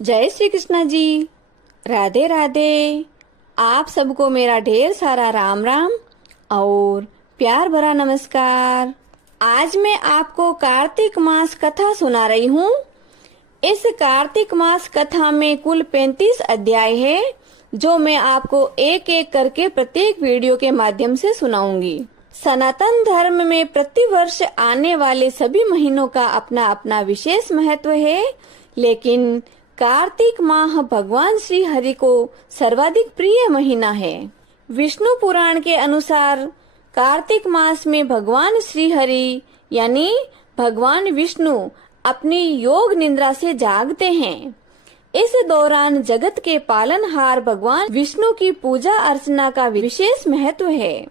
जय श्री कृष्णा जी। राधे राधे। आप सबको मेरा ढेर सारा राम राम और प्यार भरा नमस्कार। आज मैं आपको कार्तिक मास कथा सुना रही हूँ। इस कार्तिक मास कथा में कुल 35 अध्याय है, जो मैं आपको एक एक करके प्रत्येक वीडियो के माध्यम से सुनाऊंगी। सनातन धर्म में प्रतिवर्ष आने वाले सभी महीनों का अपना अपना विशेष महत्व है, लेकिन कार्तिक माह भगवान श्री हरि को सर्वाधिक प्रिय महीना है। विष्णु पुराण के अनुसार कार्तिक मास में भगवान श्री हरि यानी भगवान विष्णु अपनी योग निद्रा से जागते हैं। इस दौरान जगत के पालनहार भगवान विष्णु की पूजा अर्चना का विशेष महत्व है।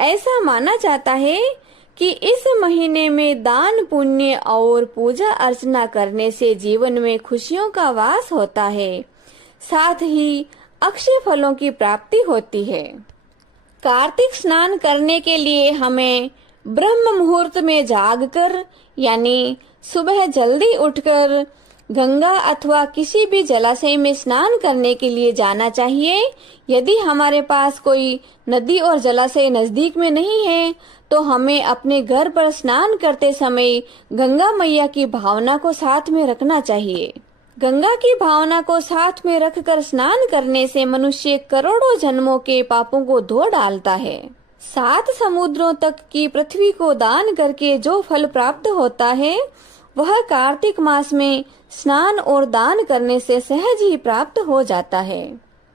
ऐसा माना जाता है कि इस महीने में दान पुण्य और पूजा अर्चना करने से जीवन में खुशियों का वास होता है, साथ ही अक्षय फलों की प्राप्ति होती है। कार्तिक स्नान करने के लिए हमें ब्रह्म मुहूर्त में जागकर यानी सुबह जल्दी उठकर गंगा अथवा किसी भी जलाशय में स्नान करने के लिए जाना चाहिए। यदि हमारे पास कोई नदी और जलाशय नजदीक में नहीं है तो हमें अपने घर पर स्नान करते समय गंगा मैया की भावना को साथ में रखना चाहिए। गंगा की भावना को साथ में रखकर स्नान करने से मनुष्य करोड़ों जन्मों के पापों को धो डालता है। 7 समुद्रों तक की पृथ्वी को दान करके जो फल प्राप्त होता है वह कार्तिक मास में स्नान और दान करने से सहज ही प्राप्त हो जाता है,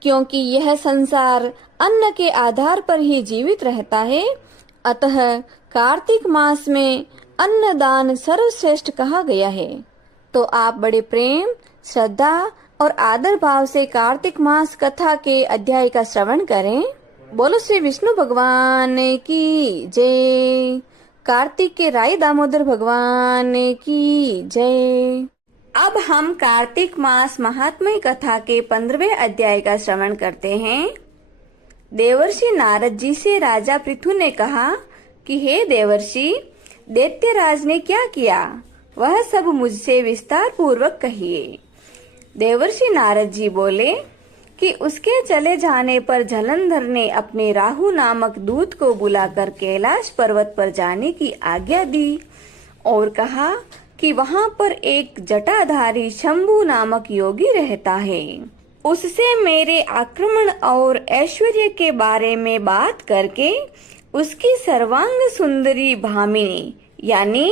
क्योंकि यह संसार अन्न के आधार पर ही जीवित रहता है। अतः कार्तिक मास में अन्न दान सर्वश्रेष्ठ कहा गया है। तो आप बड़े प्रेम, श्रद्धा और आदर भाव से कार्तिक मास कथा के अध्याय का श्रवण करें। बोलो श्री विष्णु भगवान की जय। कार्तिक के राय दामोदर भगवान की जय। अब हम कार्तिक मास महात्म्य कथा के 15वें अध्याय का श्रवण करते हैं। देवर्षि नारद जी से राजा पृथु ने कहा कि हे देवर्षि, दैत्यराज ने क्या किया वह सब मुझसे विस्तार पूर्वक कहिए। देवर्षि नारद जी बोले कि उसके चले जाने पर जलंधर ने अपने राहु नामक दूत को बुलाकर कैलाश पर्वत पर जाने की आज्ञा दी और कहा कि वहां पर एक जटाधारी शंभु नामक योगी रहता है। उससे मेरे आक्रमण और ऐश्वर्य के बारे में बात करके उसकी सर्वांग सुंदरी भामिनी यानी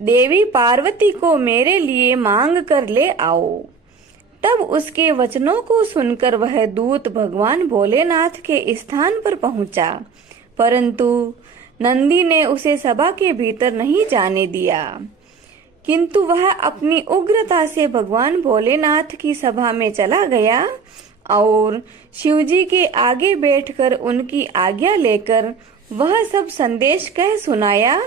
देवी पार्वती को मेरे लिए मांग कर ले आओ। तब उसके वचनों को सुनकर वह दूत भगवान भोलेनाथ के स्थान पर पहुंचा, परंतु नंदी ने उसे सभा के भीतर नहीं जाने दिया। किंतु वह अपनी उग्रता से भगवान भोलेनाथ की सभा में चला गया और शिवजी के आगे बैठकर उनकी आज्ञा लेकर वह सब संदेश कह सुनाया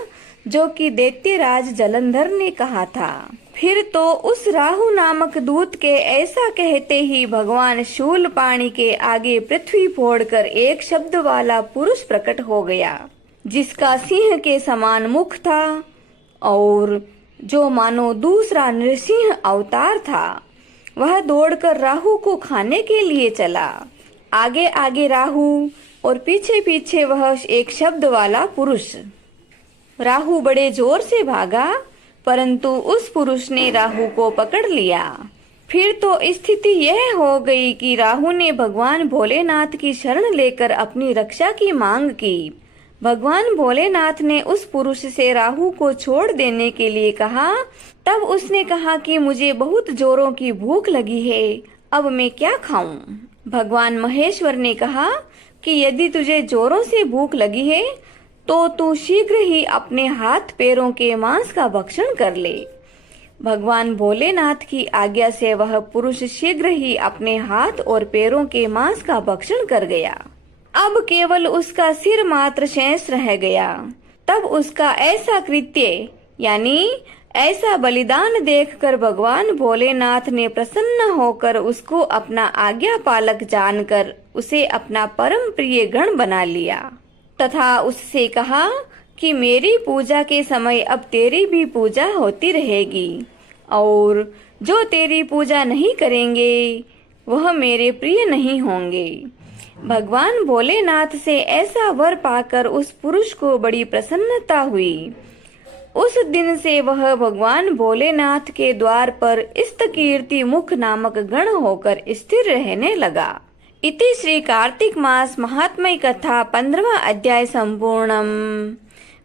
जो कि दैत्यराज जलंधर ने कहा था। फिर तो उस राहु नामक दूत के ऐसा कहते ही भगवान शूलपाणी के आगे पृथ्वी फोड़कर एक शब्द वाला पुरुष प्रकट हो गया, जिसका सिंह के समान मुख था और जो मानो दूसरा नृसिंह अवतार था। वह दौड़कर राहु को खाने के लिए चला। आगे आगे राहु और पीछे पीछे वह एक शब्द वाला पुरुष। राहु बड़े जोर से भागा, परंतु उस पुरुष ने राहु को पकड़ लिया। फिर तो स्थिति यह हो गई कि राहु ने भगवान भोलेनाथ की शरण लेकर अपनी रक्षा की मांग की। भगवान भोलेनाथ ने उस पुरुष से राहु को छोड़ देने के लिए कहा। तब उसने कहा कि मुझे बहुत जोरों की भूख लगी है, अब मैं क्या खाऊं? भगवान महेश्वर ने कहा कि यदि तुझे जोरों से भूख लगी है तो तू शीघ्र ही अपने हाथ पैरों के मांस का भक्षण कर ले। भगवान भोलेनाथ की आज्ञा से वह पुरुष शीघ्र ही अपने हाथ और पैरों के मांस का भक्षण कर गया। अब केवल उसका सिर मात्र शेष रह गया। तब उसका ऐसा कृत्य यानी ऐसा बलिदान देखकर भगवान भोलेनाथ ने प्रसन्न होकर उसको अपना आज्ञा पालक जानकर उसे अपना परम प्रिय गण बना लिया तथा उससे कहा कि मेरी पूजा के समय अब तेरी भी पूजा होती रहेगी और जो तेरी पूजा नहीं करेंगे वह मेरे प्रिय नहीं होंगे। भगवान भोलेनाथ से ऐसा वर पाकर उस पुरुष को बड़ी प्रसन्नता हुई। उस दिन से वह भगवान भोलेनाथ के द्वार पर इष्टकीर्ति मुख नामक गण होकर स्थिर रहने लगा। इति श्री कार्तिक मास महात्म्य कथा 15वां अध्याय संपूर्णम।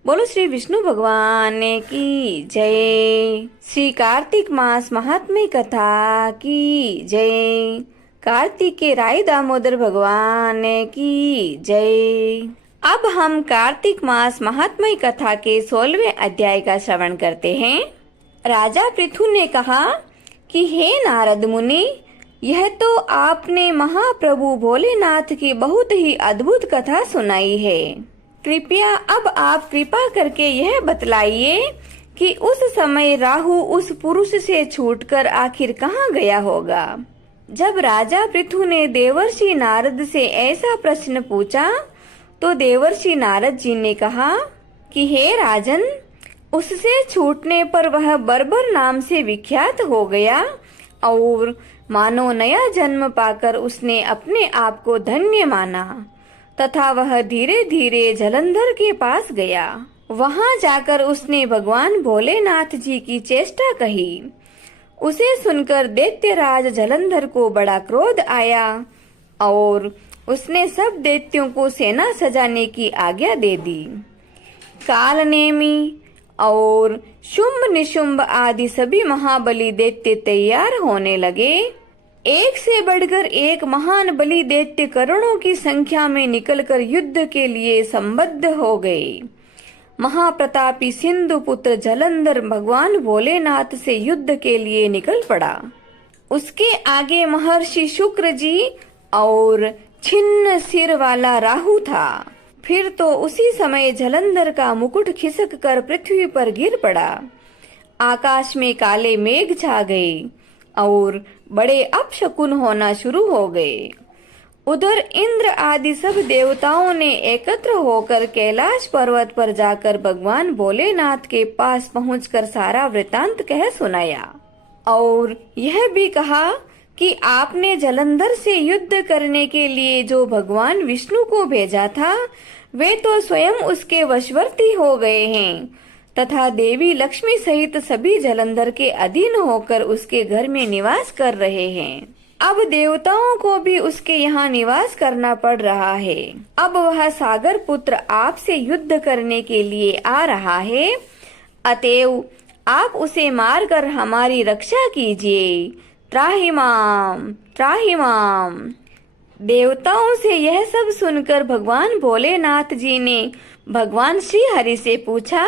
बोलो श्री विष्णु भगवान की जय। श्री कार्तिक मास महात्म्य कथा की जय। कार्तिक के राय दामोदर भगवान की जय। अब हम कार्तिक मास महात्म्य कथा के 16वें अध्याय का श्रवण करते हैं। राजा पृथु ने कहा कि हे नारद मुनि, यह तो आपने महाप्रभु भोलेनाथ की बहुत ही अद्भुत कथा सुनाई है। कृपया अब आप कृपा करके यह बतलाइए कि उस समय राहु उस पुरुष से छूटकर आखिर कहाँ गया होगा। जब राजा पृथु ने देवर्षि नारद से ऐसा प्रश्न पूछा तो देवर्षि नारद जी ने कहा कि हे राजन, उससे छूटने पर वह बर्बर नाम से विख्यात हो गया और मानो नया जन्म पाकर उसने अपने आप को धन्य माना तथा वह धीरे धीरे जलंधर के पास गया। वहां जाकर उसने भगवान भोलेनाथ जी की चेष्टा कही। उसे सुनकर दैत्यराज जलंधर को बड़ा क्रोध आया और उसने सब दैत्यों को सेना सजाने की आज्ञा दे दी। कालनेमी और शुंभ निशुंभ आदि सभी महाबली दैत्य तैयार होने लगे। एक से बढ़कर एक महान बलि दैत्य करोड़ों की संख्या में निकलकर युद्ध के लिए संबद्ध हो गए। महाप्रतापी सिंधु पुत्र जलंधर भगवान भोलेनाथ से युद्ध के लिए निकल पड़ा। उसके आगे महर्षि शुक्र जी और छिन्न सिर वाला राहु था। फिर तो उसी समय जलंधर का मुकुट खिसक कर पृथ्वी पर गिर पड़ा। आकाश में काले मेघ छा गए और बड़े अपशकुन होना शुरू हो गए। उधर इंद्र आदि सब देवताओं ने एकत्र होकर कैलाश पर्वत पर जाकर भगवान भोलेनाथ के पास पहुंचकर सारा वृतांत कह सुनाया और यह भी कहा कि आपने जलंधर से युद्ध करने के लिए जो भगवान विष्णु को भेजा था वे तो स्वयं उसके वशवर्ती हो गए हैं तथा देवी लक्ष्मी सहित सभी जलंधर के अधीन होकर उसके घर में निवास कर रहे हैं। अब देवताओं को भी उसके यहाँ निवास करना पड़ रहा है। अब वह सागर पुत्र आपसे युद्ध करने के लिए आ रहा है, अतएव आप उसे मारकर हमारी रक्षा कीजिए। त्राहिमाम त्राहिमाम। देवताओं से यह सब सुनकर भगवान भोलेनाथ जी ने भगवान श्री हरि से पूछा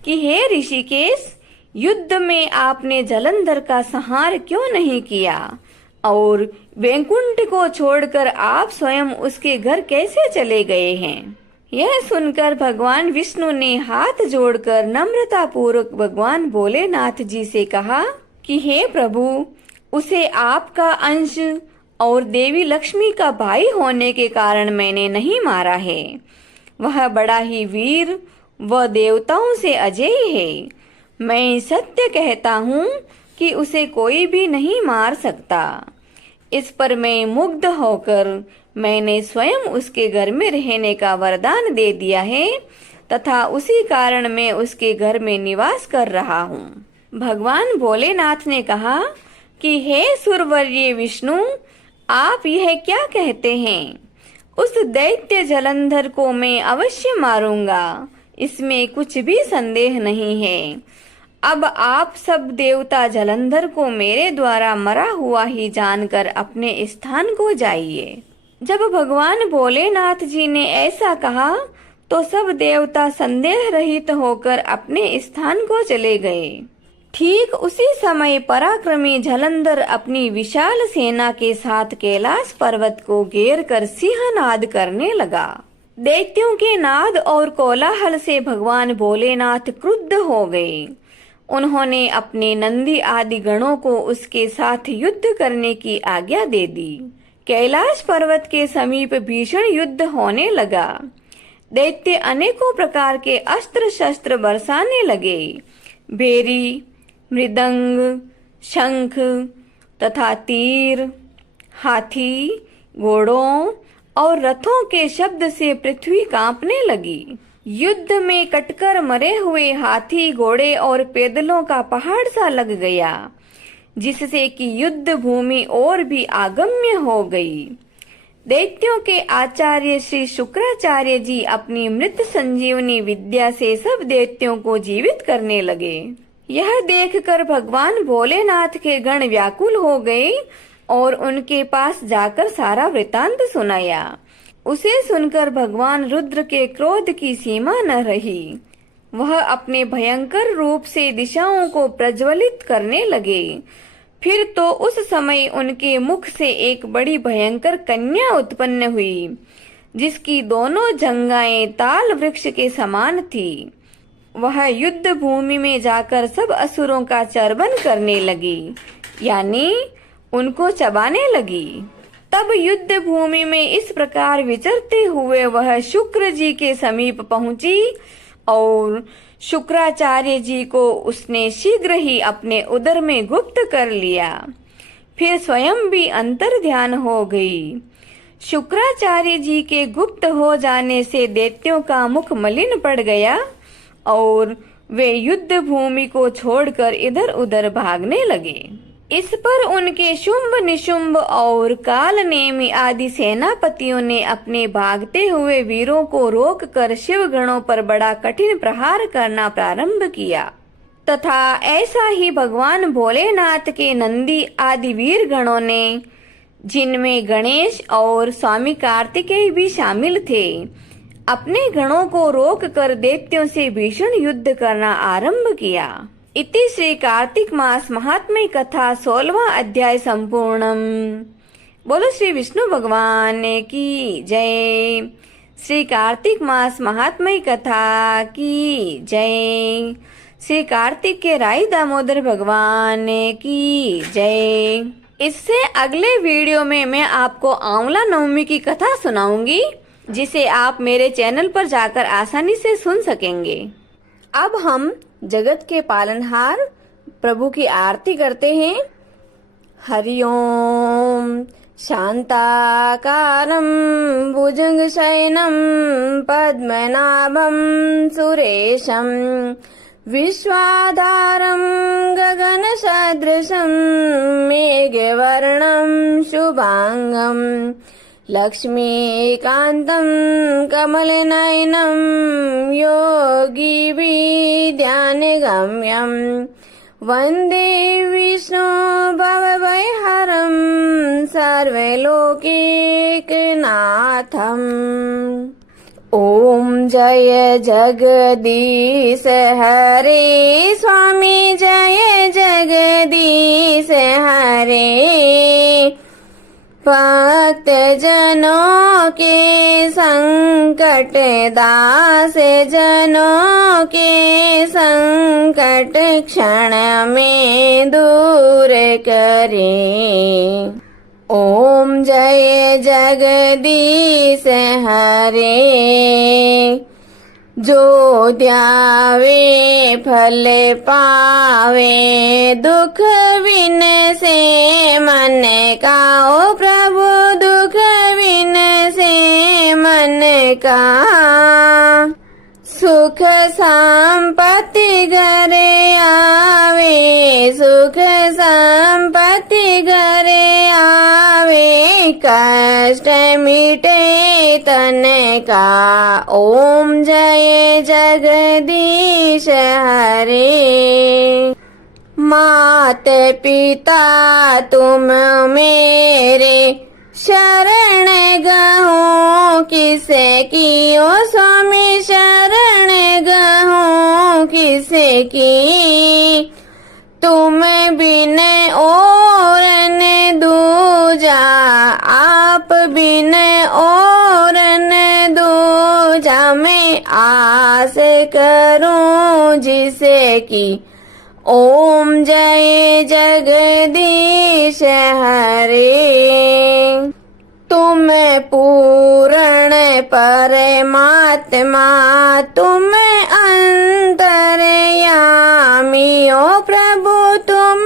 कि हे ऋषिकेश, युद्ध में आपने जलंधर का संहार क्यों नहीं किया और वैकुंठ को छोड़कर आप स्वयं उसके घर कैसे चले गए हैं। यह सुनकर भगवान विष्णु ने हाथ जोड़कर नम्रता पूर्वक भगवान भोलेनाथ जी से कहा कि हे प्रभु, उसे आपका अंश और देवी लक्ष्मी का भाई होने के कारण मैंने नहीं मारा है। वह बड़ा ही वीर व देवताओं से अजेय है। मैं सत्य कहता हूँ कि उसे कोई भी नहीं मार सकता। इस पर मैं मुग्ध होकर मैंने स्वयं उसके घर में रहने का वरदान दे दिया है तथा उसी कारण मैं उसके घर में निवास कर रहा हूँ। भगवान भोलेनाथ ने कहा कि हे सुरवर्य विष्णु, आप यह क्या कहते हैं? उस दैत्य जलंधर को मैं अवश्य मारूंगा, इसमें कुछ भी संदेह नहीं है। अब आप सब देवता जलंधर को मेरे द्वारा मरा हुआ ही जानकर अपने स्थान को जाइए। जब भगवान भोलेनाथ जी ने ऐसा कहा तो सब देवता संदेह रहित होकर अपने स्थान को चले गए। ठीक उसी समय पराक्रमी जलंधर अपनी विशाल सेना के साथ कैलाश पर्वत को घेर कर सिंहनाद करने लगा। दैत्यों के नाद और कोलाहल से भगवान भोलेनाथ क्रुद्ध हो गए। उन्होंने अपने नंदी आदि गणों को उसके साथ युद्ध करने की आज्ञा दे दी। कैलाश पर्वत के समीप भीषण युद्ध होने लगा। दैत्य अनेकों प्रकार के अस्त्र शस्त्र बरसाने लगे। भेरी, मृदंग, शंख तथा तीर, हाथी, घोड़ों और रथों के शब्द से पृथ्वी कांपने लगी। युद्ध में कटकर मरे हुए हाथी, घोड़े और पैदलों का पहाड़ सा लग गया, जिससे कि युद्ध भूमि और भी अगम्य हो गई। दैत्यों के आचार्य श्री शुक्राचार्य जी अपनी मृत संजीवनी विद्या से सब दैत्यों को जीवित करने लगे। यह देखकर भगवान भोलेनाथ के गण व्याकुल हो गए और उनके पास जाकर सारा वृतांत सुनाया। उसे सुनकर भगवान रुद्र के क्रोध की सीमा न रही। वह अपने भयंकर रूप से दिशाओं को प्रज्वलित करने लगे। फिर तो उस समय उनके मुख से एक बड़ी भयंकर कन्या उत्पन्न हुई, जिसकी दोनों जंघाएं ताल वृक्ष के समान थी। वह युद्ध भूमि में जाकर सब असुरों का चर्वण करने लगी, यानी उनको चबाने लगी। तब युद्ध भूमि में इस प्रकार विचरते हुए वह शुक्र जी के समीप पहुंची और शुक्राचार्य जी को उसने शीघ्र ही अपने उदर में गुप्त कर लिया। फिर स्वयं भी अंतर ध्यान हो गई। शुक्राचार्य जी के गुप्त हो जाने से दैत्यों का मुख मलिन पड़ गया और वे युद्ध भूमि को छोड़कर इधर उधर भागने लगे। इस पर उनके शुंभ निशुंभ और काल नेमि आदि सेनापतियों ने अपने भागते हुए वीरों को रोककर शिव गणों पर बड़ा कठिन प्रहार करना प्रारंभ किया तथा ऐसा ही भगवान भोलेनाथ के नंदी आदि वीर गणों ने, जिनमें गणेश और स्वामी कार्तिकेय भी शामिल थे, अपने गणों को रोककर दैत्यों से भीषण युद्ध करना आरंभ किया। इति श्री कार्तिक मास महात्म्य कथा 16वां अध्याय संपूर्णम। बोलो श्री विष्णु भगवान की जय। श्री कार्तिक मास महात्म्य कथा की जय। श्री कार्तिक के राई दामोदर भगवान की जय। इससे अगले वीडियो में मैं आपको आंवला नवमी की कथा सुनाऊंगी, जिसे आप मेरे चैनल पर जाकर आसानी से सुन सकेंगे। अब हम जगत के पालनहार प्रभु की आरती करते हैं। हरि ओम। शांताकारं भुजंगशयनं पद्मनाभं सुरेशं विश्वाधारं गगनसदृशं मेघवर्णं शुभांगं लक्ष्मीकान्तं कमलनयनं योगिभिर्ध्यानगम्यं वन्दे विष्णु भवभयहरं सर्वलोकैकनाथम्। ओम जय जगदीश हरे स्वामी, जय जगदीश हरे। भक्त जनों के संकट, दास जनों के संकट क्षण में दूर करे। ओम जय जगदीश हरे। जो ध्यावे फल पावे, दुख बिन से मन का। ओ प्रभु दुख बिन से मन का। सुख संपत्ति घरे आवे, सुख संपत्ति घरे आवे। कष्ट मिटे तन का। ओम जय जगदीश हरे। मात पिता तुम मेरे शरण गहूँ किसे की। ओ स्वामी शरण गहूँ किसे की। तुम बिन और न दूजा, आप बिन और न दूजा। मैं आस करूं जिसे की। ओम जय जगदीश हरे। तुम पूर्ण परमात्मा, तुम अंतर्यामी। ओ प्रभु तुम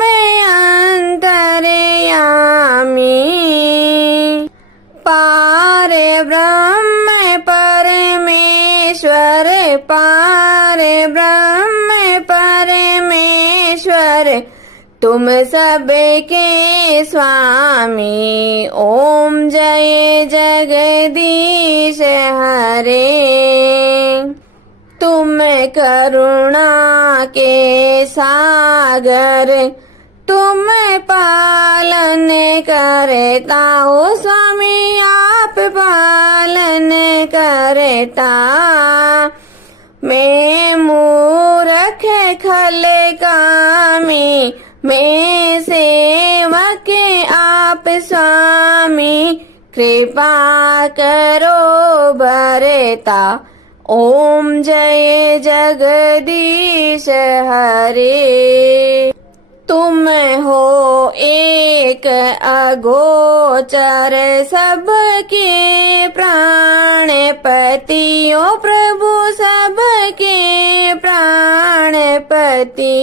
पार ब्रह्म परमेश्वर तुम सबके स्वामी। ओम जय जगदीश हरे। तुम करुणा के सागर तुम पालन करता हो स्वामी, आप पालन करता। मैं मूर्ख खल कामी, मैं सेवक आप स्वामी, कृपा करो भरता। ओम जय जगदीश हरे। तुम हो एक अगोचर सबके प्राणपति, ओ प्रभु सबके प्राणपति।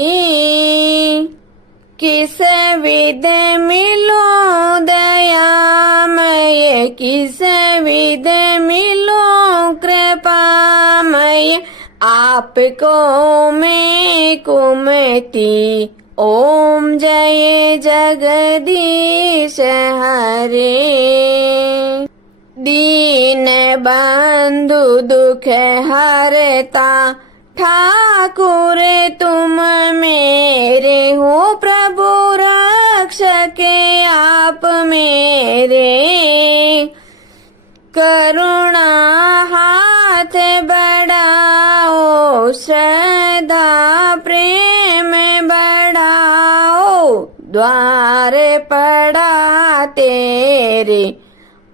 किस विध मिलो दयामय, किस विध मिलो कृपामय, आपको मैं कुमति। ओम जय जगदीश हरे। दीन बंधु दुख हरता ठाकुर तुम मेरे हो, प्रभु रक्षक आप मेरे। करुणा हाथ बढ़ाओ, श्रद्धा प्रेम बढ़ाओ, द्वार पड़ा तेरे।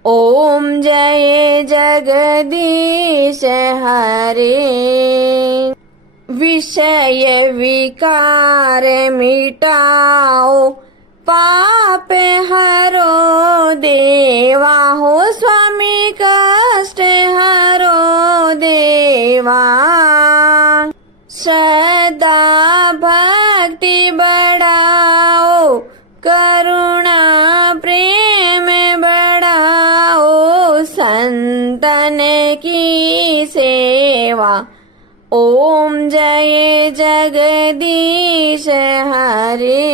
ओम जय जगदीश हरे। विषय विकार मिटाओ, पाप हरो देवा हो स्वामी, कष्ट हरो देवा। श्रद्धा भक्ति बढ़ाओ, करुणा प्रेम बढ़ाओ, संतन की सेवा। ओम जय जगदीश हरे।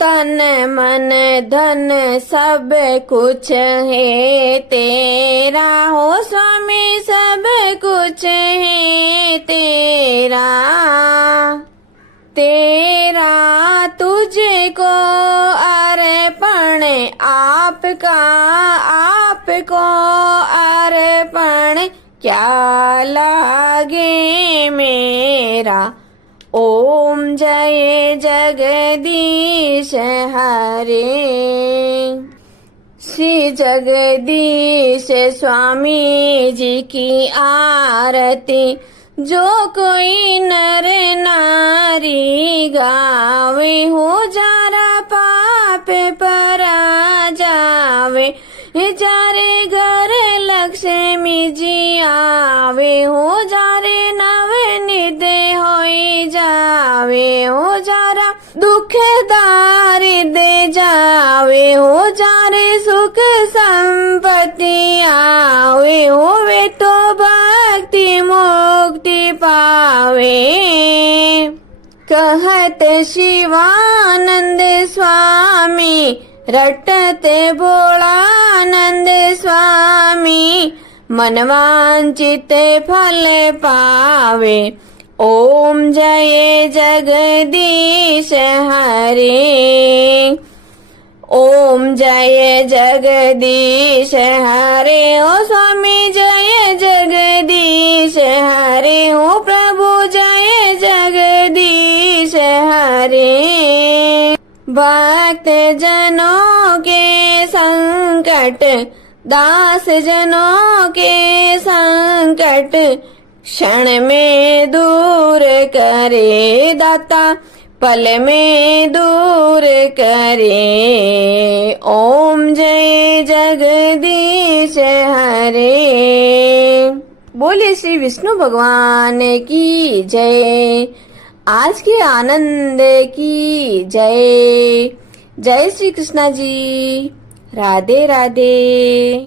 तन मन धन सब कुछ है तेरा हो स्वामी, सब कुछ है तेरा। तेरा तुझको अर्पण आपका, आपको अर्पण क्या लागे मेरा। ओम जय जगदीश हरे। श्री जगदीश स्वामी जी की आरती जो कोई नर नारी गावे, हो जारा पाप परा जावे। जारे घर लक्ष्मी जी आवे, हो जारे नव निधे होई जावे। हो जारा दुख दारिद्र जावे, हो जारे सुख संपत्ति आवे। होवे तो भक्ति मुक्ति पावे। कहत शिवानंद स्वामी, रटते भोलानंद स्वामी, मनवांचित फल पावे। ओम जय जगदीश हरे। ओम जय जगदीश हरे। ओ स्वामी जय जगदीश हरे। ओ प्रभु जय जगदीश हरे। भक्त जनों के संकट, दास जनों के संकट, क्षण में दूर करे दाता, पल में दूर करे। ओम जय जगदीश हरे। बोले श्री विष्णु भगवान की जय। आज के आनंद की जय। जय श्री कृष्णा जी। राधे राधे।